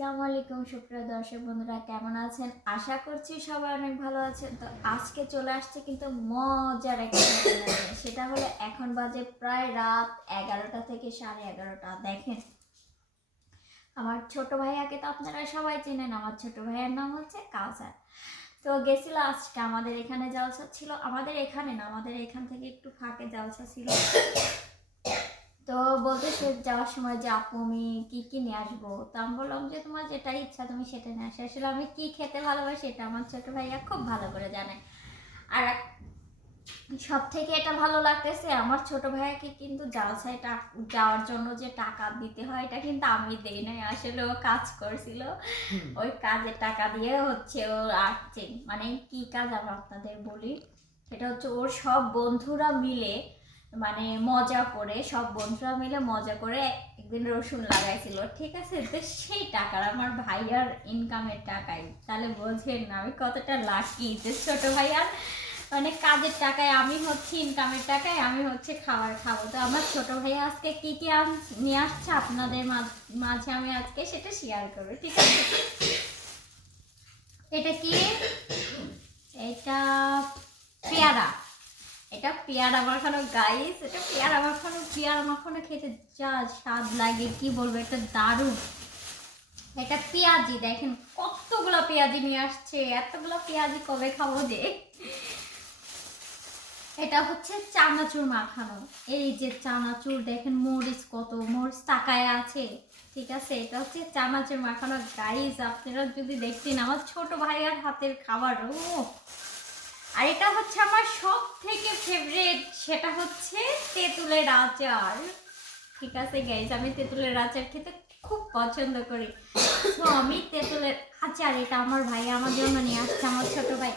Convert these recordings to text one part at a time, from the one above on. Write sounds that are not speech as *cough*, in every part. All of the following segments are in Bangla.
আসসালামু আলাইকুম, সুপ্রিয় দর্শক বন্ধুরা, কেমন আছেন? আশা করছি সবাই অনেক ভালো আছেন। তো আজকে চলে আসছে কিন্তু মজার একটা সেটা হলো এখন বাজে প্রায় রাত এগারোটা থেকে সাড়ে এগারোটা। দেখেন, আমার ছোট ভাইয়াকে তো আপনারা সবাই চেনেন। আমার ছোট ভাইয়ার নাম হচ্ছে কাউসার। তো গেছিল আজকে, আমাদের এখানে জলসা ছিল। আমাদের এখানে না, আমাদের এখান থেকে একটু ফাঁকে জলসা ছিল। তো বলতেছে যাওয়ার সময় যে আপু আমি কি কি নিয়ে আসব? তো আমি বললাম যে তোমার যেটা ইচ্ছা তুমি সেটা নিয়ে আসো। আসলে আমি কি খেতে ভালোবাসি এটা আমার ছোট ভাইয়া খুব ভালো করে জানে। আর সব থেকে এটা ভালো লাগতেছে আমার ছোট ভাইয়াকে কিন্তু জালসায় যাওয়ার জন্য যে টাকা দিতে হয় এটা কিন্তু আমি দেই নাই। আসলে ও কাজ করছিল। ওই কাজের টাকা দিয়ে হচ্ছে ও আসছে। মানে কি কাজ আমি আপনাদের বলি? সেটা হচ্ছে ওর সব বন্ধুরা মিলে মানে মজা করে, সব বন্ধুরা মিলে মজা করে একদিন রসুন লাগাইছিল। ঠিক আছে, তো সেই টাকার আমার ভাইয়ার ইনকামের টাকাই। তাহলে বোঝেন না আমি কতটা লাকি যে ছোট ভাইয়ার মানে কাজের টাকায় আমি হচ্ছে ইনকামের টাকায় আমি হচ্ছে খাবার খাব। তো আমার ছোট ভাইয়া আজকে কি কি আম নিয়ে আসছে আপনাদের মাঝে আমি আজকে সেটা শেয়ার করব, ঠিক আছে? এটা কি? এটা পেয়ারা। এটা পেয়ারা মাখানো গাইস এটা পেয়ারা মাখানো পেয়ারা মাখানো খেতে যা স্বাদ লাগে, কি বলব, এটা দারুণ। এটা পেঁয়াজি, দেখেন কতগুলো পেঁয়াজি নিয়ে আসছে, এতগুলো পেঁয়াজি কবে খাব যে? এটা হচ্ছে চানাচুর মাখানো। এই যে চানাচুর, দেখেন মরিচ কত, মরিচ তাকায় আছে, ঠিক আছে? এটা হচ্ছে চানাচুর মাখানো গাইস আপনারা যদি দেখতেন আমার ছোট ভাইয়ার হাতের খাবার ও আর এটা হচ্ছে আমার সব থেকে ফেভারিট সেটা হচ্ছে তেঁতুলের আচার। ঠিক আছে গাইজ আমি তেঁতুলের আচার খেতে খুব পছন্দ করি। তো আমি তেঁতুলের আচার, এটা আমার ভাই আমার জন্য নিয়ে আসছে, আমার ছোট ভাই।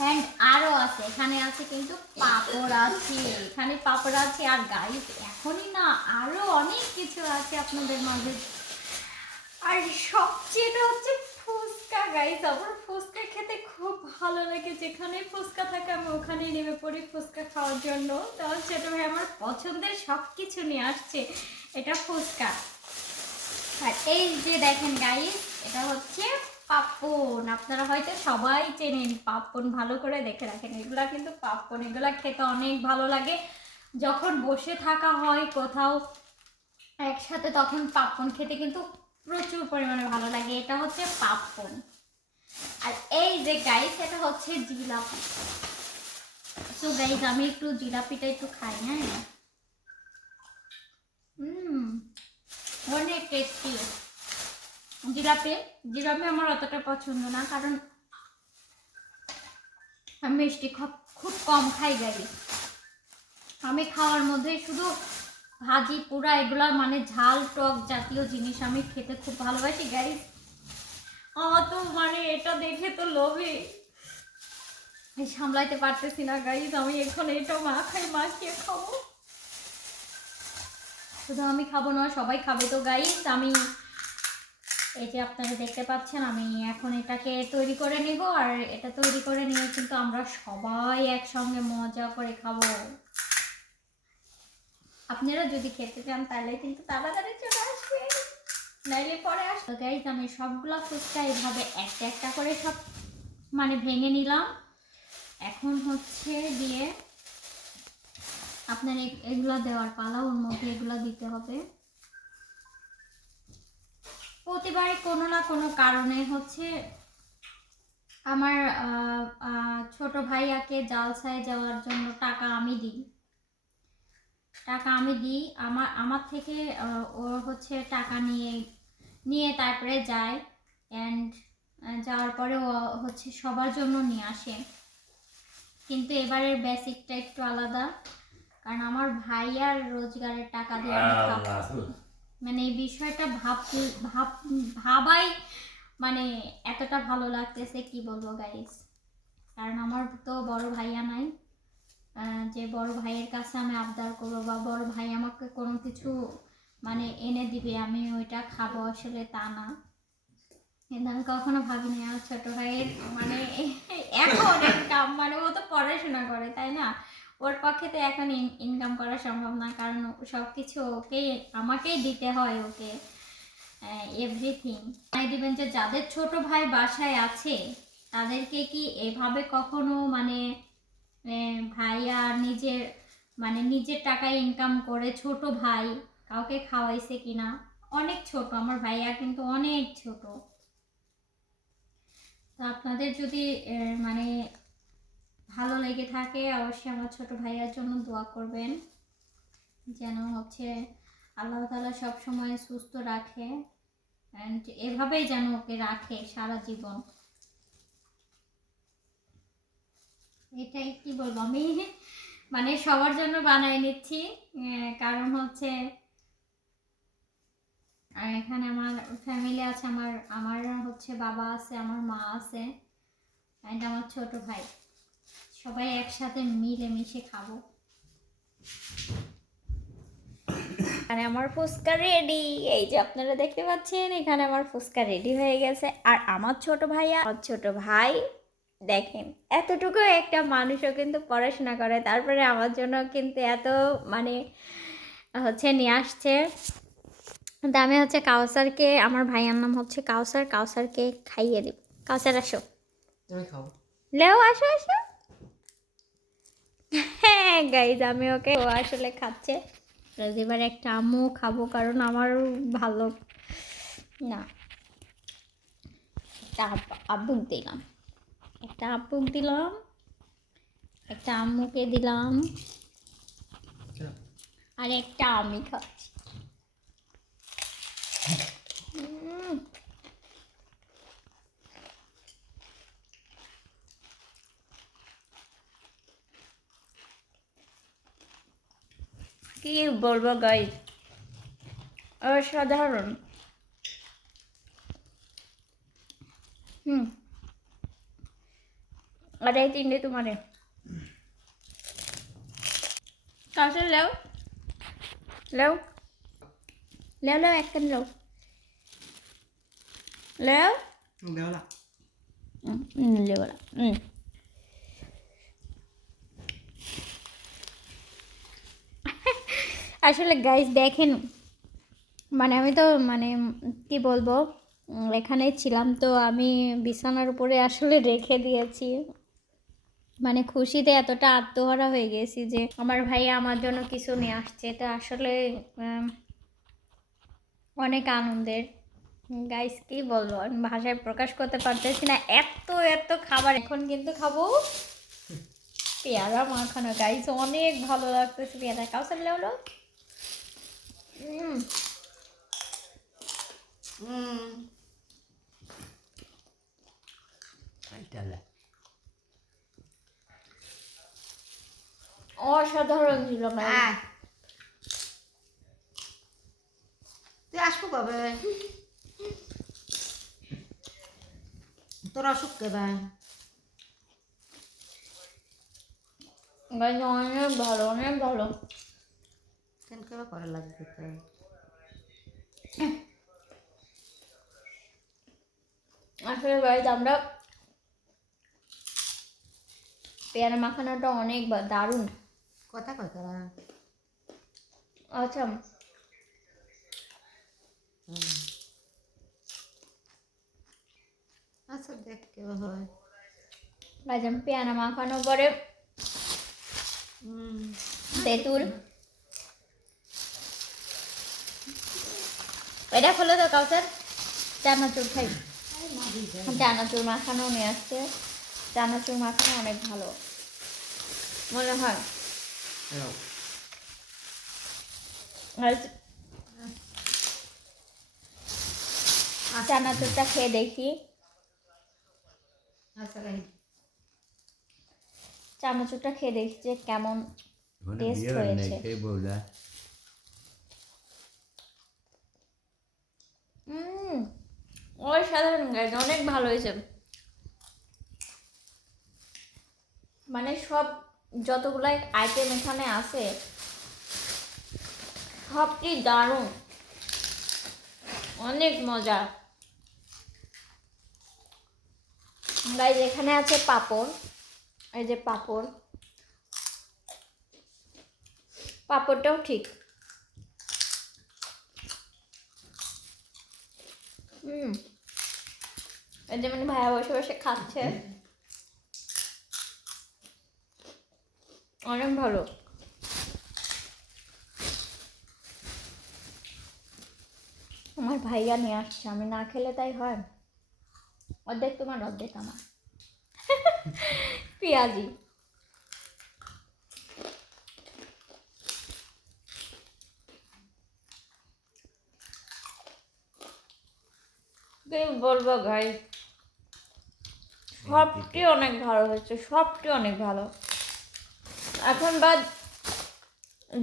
হ্যান্ড আরও আছে, এখানে আছে কিন্তু পাপড় আছে এখানে পাপড় আছে আর গাইজ এখনই না আরও অনেক কিছু আছে আপনাদের মাঝে। আর সবচেয়েটা হচ্ছে গাইস আমার ফুচকা খেতে খুব ভালো লাগে। যেখানে ফুচকা থাকে, আমি ওখানেই নেমে পড়ি ফুচকা খাওয়ার জন্য। তো সেটা ভাই আমার পছন্দের সব কিছু নিয়ে আসছে। এটা ফুচকা। আর এই যে দেখেন গাইস এটা হচ্ছে পাপ্পন আপনারা হয়তো সবাই চেনেন পাপ্পন ভালো করে দেখে রাখেন। এগুলা কিন্তু পাপ্পন এগুলা খেতে অনেক ভালো লাগে। যখন বসে থাকা হয় কোথাও একসাথে, তখন পাপ্পন খেতে কিন্তু প্রচুর পরিমাণে ভালো লাগে। এটা হচ্ছে পাপ্পন আর এই যে গাইস এটা হচ্ছে জিলাপি। তো গাইস আমি একটু জিলাপিটা একটু খাই হ্যাঁ? হুম অনেক টেস্টি জিলাপি জিলাপি আমার অতটা পছন্দ না, কারণ আমি মিষ্টি খুব কম খাই গাই আমি খাওয়ার মধ্যে শুধু ভাজি, পোড়া, এগুলা মানে ঝাল, টক জাতীয় জিনিস আমি খেতে খুব ভালোবাসি গাইস আমার তো মানে এটা দেখে তো লোভে। সামলাইতে পারতেছি না গাইস আমি এখন এটা মাখাই, মাখিয়ে খাব। শুধু আমি খাব না, সবাই খাবে তো গাইস আমি এই যে আপনারা দেখতে পাচ্ছেন, আমি এখন এটাকে তৈরি করে নিব, আর এটা তৈরি করে নিয়ে কিন্তু আমরা সবাই একসঙ্গে মজা করে খাব। আপনারা যদি খেতে চান, তাহলে কিন্তু তাড়াতাড়ি চলে আসবে। নাইলে পরে আসবে গাইজ আমি সবগুলা ফুচকা এইভাবে একটা একটা করে সব মানে ভেঙে নিলাম। এখন হচ্ছে দিয়ে আপনার এগুলা দেওয়ার পালা ওর মধ্যে এগুলা দিতে হবে। প্রতিবারে কোনো না কোনো কারণে হচ্ছে আমার ছোট ভাইয়াকে জালসায় যাওয়ার জন্য টাকা আমি দিই। টাকা আমি দিই। আমার আমার থেকে আহ, ও হচ্ছে টাকা নিয়ে নিয়ে তারপরে যায় অ্যান্ড যাওয়ার পরে ও হচ্ছে সবার জন্য নিয়ে আসে। কিন্তু এবারের বেসিকটা একটু আলাদা কারণ আমার ভাই আর রোজগারের টাকা দিয়ে মানে এই বিষয়টা ভাব ভাব ভাবাই মানে এতটা ভালো লাগতেছে কি বলব গাইস কারণ আমার তো বড় ভাইয়া নাই যে বড় ভাইয়ের কাছে আমি আবদার করব বা বড় ভাই আমাকে কোনো কিছু মানে এনে দিবে, আমি ওইটা খাব আসলে তা না। কিন্তু আমি কখনো ভাবিনি, আমার ছোট ভাইয়ের মানে *laughs* এখন ইনকাম মানে ও তো পড়াশোনা করে, তাই না? ওর পক্ষে তো এখন ইনকাম করা সম্ভব না, কারণ সব কিছু ওকেই আমাকেই দিতে হয় ওকে এভরিথিং জানিয়ে দিবেন যে যাদের ছোট ভাই বাসায় আছে, তাদেরকে কি এভাবে কখনো মানে ভাইয়া নিজের মানে নিজের টাকায় ইনকাম করে ছোট ভাই কাউকে খাওয়াইছে কিনা? অনেক ছোট, আমার ভাইয়া কিন্তু অনেক ছোট। তো আপনাদের যদি মানে ভালো লেগে থাকে, অবশ্যই আমার ছোট ভাইয়ার জন্য দোয়া করবেন। যেন হচ্ছে আল্লাহ তালা সবসময় সুস্থ রাখে অ্যান্ড এভাবেই যেন ওকে রাখে সারা জীবন। এটাই কি বলব? আমি মানে সবার জন্য বানাই নিচ্ছি কারণ হচ্ছে আর এখানে আমার ফ্যামিলি আছে, আমার আমার হচ্ছে বাবা আছে, আমার মা আছে অ্যান্ড আমার ছোট ভাই। সবাই একসাথে মিলে মিশে খাব। আর আমার ফুচকা রেডি এই যে আপনারা দেখতে পাচ্ছেন, এখানে আমার ফুচকা রেডি হয়ে গেছে। আর আমার ছোট ভাইয়া আমার ছোট ভাই, দেখেন, এতটুকু একটা মানুষও কিন্তু পড়াশোনা করে, তারপরে আমার জন্য কিন্তু এত মানে হচ্ছে নিয়ে আসছে। তো আমি হচ্ছে কাউসারকে আমার ভাইয়ার নাম হচ্ছে কাউসার কাউসারকে খাইয়ে দিব। কাউসার আসো। তুমি খাও। লেও আসো আসো। হ্যাঁ গাইজ আমি ওকে ও আসলে খাচ্ছে। এবার একটা আমিও খাব কারণ আমার ভালো। না। একটা আব- আব্বুক দিলাম। একটা আব্বুক দিলাম। একটা আম্মুকে দিলাম। আর একটা আমি খাচ্ছি কি বলব গাইজ অসাধারণ। হুম। আর এই তিনটে তোমারে। কাছে লেও। লেও। লেও লেও একটা লেও। লেও? দেও না হুম হুম, লেও না হুম আসলে গাইস দেখেন মানে আমি তো মানে কি বলব এখানেই ছিলাম, তো আমি বিছানার উপরে আসলে রেখে দিয়েছি। মানে খুশিতে এতটা আত্মহারা হয়ে গেছি যে আমার ভাই আমার জন্য কিছু নিয়ে আসছে। এটা আসলে অনেক আনন্দের। গাইস কি বলব, আমি ভাষায় প্রকাশ করতে পারতেছি না। এত এত খাবার এখন কিন্তু খাব। পেয়ারা মাখানো গাইস অনেক ভালো লাগতেছে। পেয়ারা কাউসার লেওলো হুম হুম তাহলে অসাধারণ ছিল ম্যাম আয় তুই আসব কবে তোর অসুখ কেবে গাইস অনেক ভালো অনেক ভালো কেন কেবে করে লাগবে তো আসলে গাইস আমরা পেয়ারা মাখানোটা অনেক দারুণ। কথা কয় তারা? আচ্ছা। আচ্ছা দেখ কেবে হয়। পেয়ারা মাখানোর পরে তেঁতুল এটা খোলো তো কাউসার। চানাচুর খাই। চানাচুর মাখানো নিয়ে আসছে। চানাচুর মাখানো অনেক ভালো। মনে হয়। চানাচুরটা খেয়ে দেখি। চানাচুরটা খেয়ে দেখি যে কেমন টেস্ট হয়েছে। অসাধারণ গাইজ অনেক ভালো হয়েছে। মানে সব যতগুলাই আইটেম এখানে আছে সবটি দারুণ। অনেক মজা। গাইজ এখানে আছে পাপড়, এই যে পাপড়। পাপড়টাও ঠিক। হুম যেমন ভাইয়া বসে বসে খাচ্ছে। অনেক ভালো। আমার ভাইয়া নিয়ে আসছে, আমি না খেলে তাই হয়। অর্ধেক তোমার, অর্ধেক আমার। *laughs* পেঁয়াজি। কি বলব ভাই সবটি অনেক ভালো হয়েছে সবটি অনেক ভালো। এখন বাদ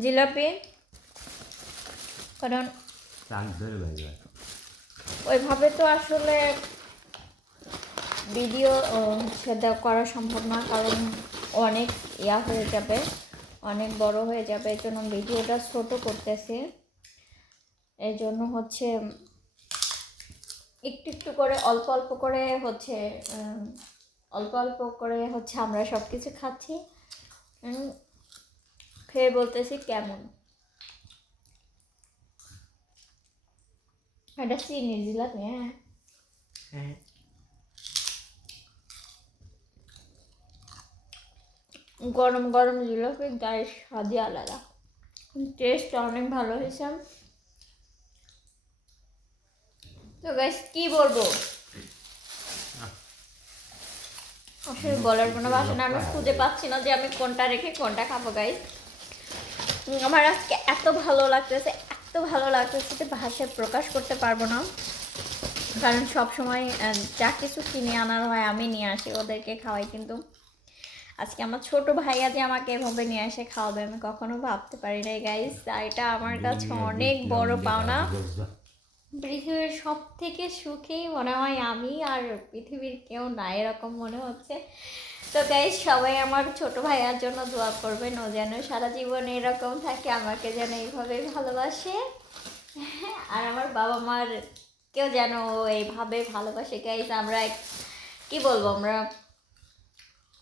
জিলাপি কারণ ওইভাবে তো আসলে ভিডিও সেটা করা সম্ভব না কারণ অনেক ইয়া হয়ে যাবে অনেক বড় হয়ে যাবে এই জন্য ভিডিওটা ছোট করতেছি। এই জন্য হচ্ছে একটু একটু করে অল্প অল্প করে হচ্ছে অল্প অল্প করে হচ্ছে আমরা সব কিছু খাচ্ছি খেয়ে বলতেছি কেমন? এটা চিনি জিলাপি হ্যাঁ? হ্যাঁ। গরম গরম জিলাপি গায়ের স্বাদই আলাদা। টেস্ট অনেক ভালো হয়েছে। তো গাইস কি বলব? আসলে বলার কোনো ভাষা না আমি খুঁজে পাচ্ছি না যে আমি কোনটা রেখে কোনটা খাব গাইস আমার আজকে এত ভালো লাগতেছে এত ভালো লাগতেছে যে ভাষায় প্রকাশ করতে পারব না। কারণ সব সময় যা কিছু কিনে আনার হয় আমি নিয়ে আসি ওদেরকে খাওয়াই কিন্তু। আজকে আমার ছোট ভাইয়া যে আমাকে এভাবে নিয়ে এসে খাওয়াবে আমি কখনো ভাবতে পারি নাই গাইস এটা আমার কাছে অনেক বড় পাওনা। পৃথিবীর সব থেকে সুখেই মনে হয় আমি, আর পৃথিবীর কেউ না এরকম মনে হচ্ছে। তো গাইস সবাই আমার ছোট ভাইয়ার জন্য দোয়া করবেন, ও যেন সারা জীবন এরকম থাকে, আমাকে যেন এইভাবে ভালোবাসে। আর আমার বাবা মার কেউ যেন এইভাবে ভালোবাসে। গাইস আমরা কি বলব, আমরা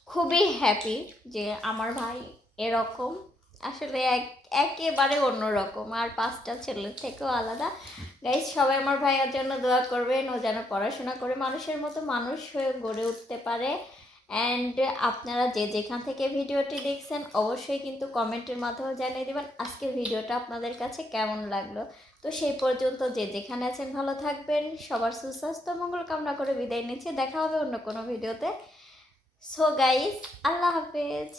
খুবই হ্যাপি যে আমার ভাই এরকম। আসলে এক, একেবারে অন্যরকম। আর পাঁচটা ছেলের থেকেও আলাদা। গাইজ সবাই আমার ভাইয়ের জন্য দোয়া করবেন। ও যেন পড়াশোনা করে মানুষের মতো মানুষ হয়ে গড়ে উঠতে পারে। অ্যান্ড আপনারা যে যেখান থেকে ভিডিওটি দেখছেন, অবশ্যই কিন্তু কমেন্টের মাধ্যমে জানিয়ে দেবেন আজকে ভিডিওটা আপনাদের কাছে কেমন লাগল। তো সেই পর্যন্ত যে যেখানে আছেন, ভালো থাকবেন। সবার সুস্বাস্থ্য মঙ্গল কামনা করে বিদায় নিচ্ছে। দেখা হবে অন্য কোনো ভিডিওতে। সো গাইস আল্লাহ হাফেজ।